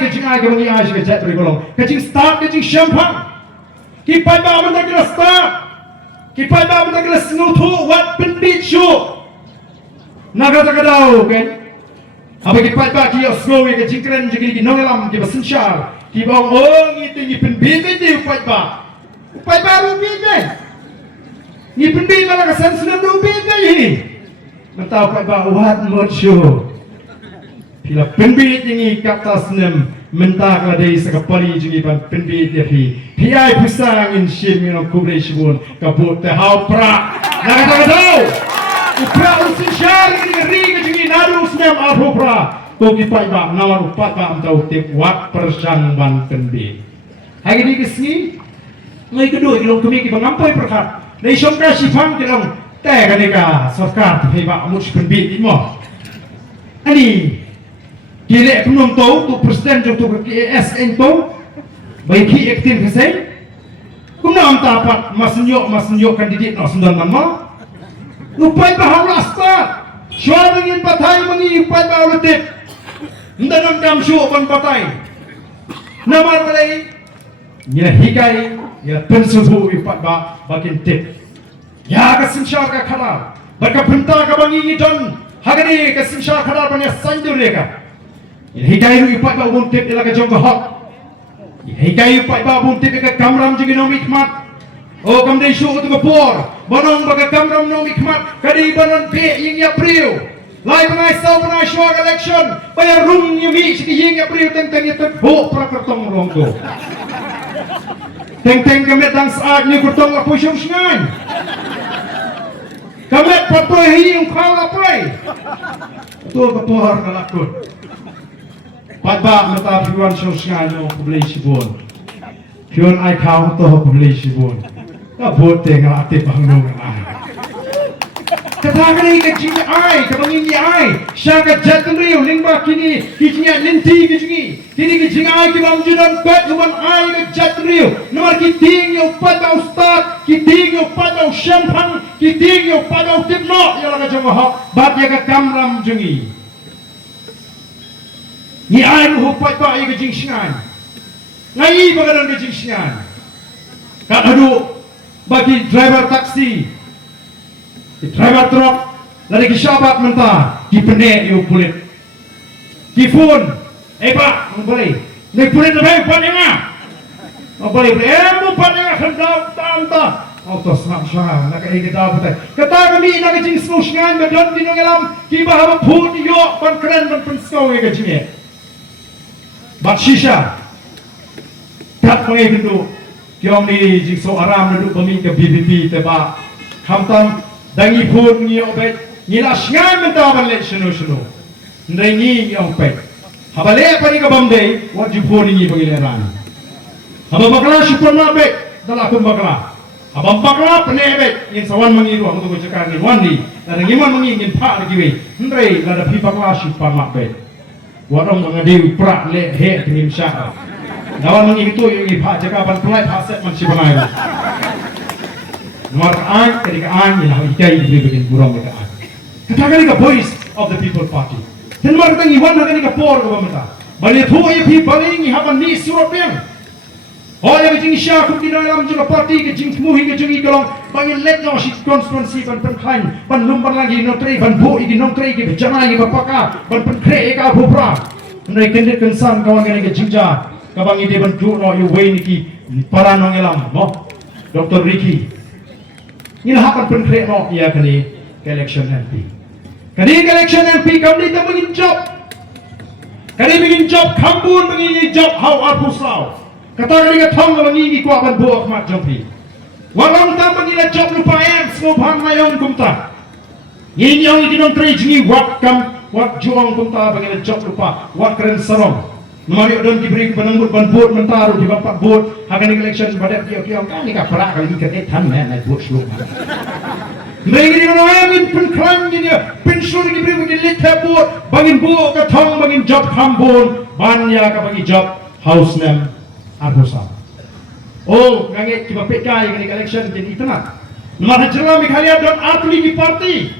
ke jing ai ke bangi ai ke jat golong ke jing start ke jing champagne ki Paidbah man tak start ki Paidbah man tak snutu wat Pynbiej show naga tak dau kan apa ki Paidbah ki osgo ke jing keren jing ki nongelam ki basensyar ki bang itu ni Pynbiej ni Paidbah rupi kan ni Pynbiej malah kesan Snem rupi kan ni mentau Paidbah wat mod show bila Pynbiej ni Katta Snem Mynta kadai sekapali jungi ban Pynbiej Iaphi piai pusang in shim minong kublai shibun kabut te hau pra naga dau upra usin syar ni jungi nadu Snem arho pra to ki Paidbah nawar Paidbah amtau te wat persang ban Pynbiej hari ni kesni ngai kedua kilong kami ki bangampai perkat nei syongka sifang kilong te kaneka sarkar te Paidbah amut Pynbiej mo ani kira penung tahu tu presiden jauh tu KSN tahu baiki aktif kesai kumna am tapat masenyo kandidat nak sundan mana upai bahau lasta syua ingin patai mengi upai bahau letip ndanam kam syuk ban patai namar balai ya hikai ya pensuhu upai bah bakin tip ya kesensyar ka khalar baka benta ka bangi don hagani kesensyar khalar banya sandur reka hikai ru Paidbah bun tip ila ka jong hot hikai Paidbah bun tip ka kamram jing no mikmat o kam dei shu tu ka por banong ba kamram no mikmat kadi banon pe ying April lai banai sau banai shwa election bayar rum ni mi chi ying April teng teng yet ho prakartong rong ko teng teng kamet dang saat ni kurtong la pushum sngan kamet papoy hi ung khala pray tu ka por ka lakut Paidbah mata piwan sosial no kublai sibun piwan ai kau to kublai sibun ka bot tengah aktif bangun ai katagani ke jing ai ka bangin ai syaga jatri lingba kini kinya linti kini ke jing ai ki bang judan bet luan ai ke jatri nomor kiting yo Paidbah ustad kiting yo Paidbah champagne kiting yo Paidbah tipno yo la jong ha bat ya ka kamram jungi ni ai ru Paidbah ai ke jing singan ngai bagadan ke jing singan kat adu bagi driver taksi driver truk lari ki syabat menta ki penek yo kulit ki phone pak boleh ni kulit lebih panenga boleh mu panenga khandau tanta auto snap sha nak ai ke daw betai kata kami nak jing snu singan badon di ngelam ki bahwa phun yo ban keren ban penskau ke jing bat shisha kat pangai kendu kiong ni jikso aram duduk bami ke BBP teba khamtam dangi phun ni obet ni la sngai menta ban le shunu ndai ni yong pe habale pani ka bamdei wat ji phun ni bagi leran haba bakla shipona be dala kum bakla haba bakla pene be in sawan mangi ruang tu cakar ni wandi dan ngiman mangi ngin pha lagi we ndai la da pi bakla shipama be warong mengadi prak le he nim sya dawan mangi itu yung ipha jaga ban pelai paset man sibanai nomor an ketika an ni lah ikai begin burong ke an katakan ka voice of the people party dan mar tang iwan hakan ka por ka bamata bali thu Iaphi bali ni haban ni surat yang oh yang jing sya kum di dalam juga parti ke jing muhi ke jungi kolong bangin let no si konstituensi ban penklain ban lumban lagi no trei ban bo igi no trei ke bejana igi bapaka ban penkre ka bupra ndai kendet kensan kawan kan ke jingja ka bangi de ban tu no yu wei niki para no ngelam mo Dr. Ricky ni hakan penkre no ya kali ke election MP kali ke election MP kam di ta bangin job kali bangin job kambun bangin job how arpusau kata mereka thong kalau ni kuat ban buak mat jampi walang tam bagi la job lupa em semua bang mayong kumta ini yang kita try jingi wat kam wat juang kumta bagi la job lupa wat keren sarong nomari odon diberi penanggut ban buat mentaru di bapak buat hakan election pada kio kan ni ka perak kali ikat tan naik buat sluk mereka ni mana amin penklan ni pensur diberi bagi lihat buat bangin buat ke thong bangin job kambun ban ya ka bagi job house Snem Arbosa. Oh, ngangit kiba PK yang election jadi itna. Nomor hajra mi khalia don atli di parti.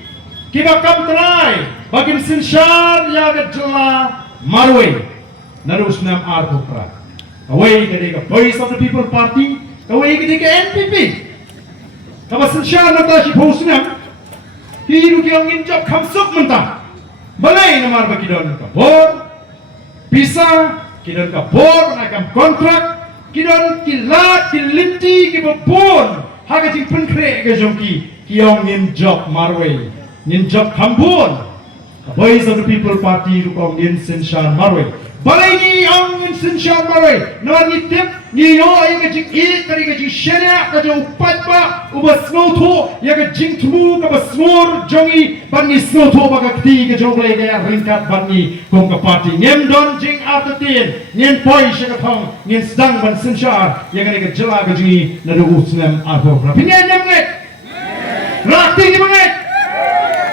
Kiba kam try bagin sinshar ya gajla marwe. naru Snem Arpukra. Away ketika Voice of the People Party, away ketika NPP. Kawasan Syah nata si Bau Snem, hiru ki angin job kamsuk mentah. Balai namar bagi don kabor, bisa kidon kabor nakam kontrak, kidon kilat kilinti kibabon, haga jing penkre ke jongki kiong nin job marway, nin job kambon. Voice of the People Party rukong nin Syah marway. Balai ni ang nin Syah marway, namar ni tip ni yo ay ka jing it kari ka jing shena ka jing Paidbah ubas snoto ya ka jing tumu ka basmur jongi ban ni snoto ba ka kti ka jong lay ka ringkat ban ni kong ka party ngem don jing atatin ngem poi siya ka thong ngem sedang ban Syah ya ka ni ka jela ka jing na do Snem Arpukra pinyan nem nget rakti ni manget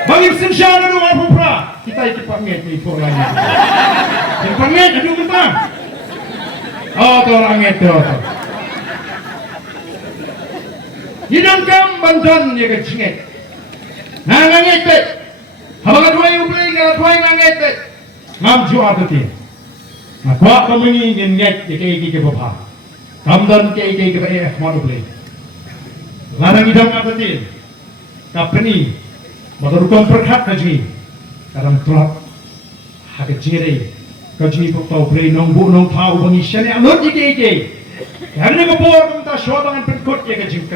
bangim Syah na do Arpukra kita ikipak nget ni for lagi ikipak nget adu mentang. Oh, tu orang itu. Hidung kam bantuan dia kecingit. Nah, ngangit bet. Habang dua yang beli, kalau dua yang ngangit bet. Ngam jual tu dia. Nah, kuat pemengi ngangit dia kaki ke bapa. Kamdan kaki ke bapa mau beli. Larang hidung apa dia? Kapeni. Baru kau perkat kaji. Kadang terap. Hak jiri. Kau jadi pokok beri nongbu nong tahu bangi shane alot ike. Hari ni kau buat kita show dengan penkot ya kecing.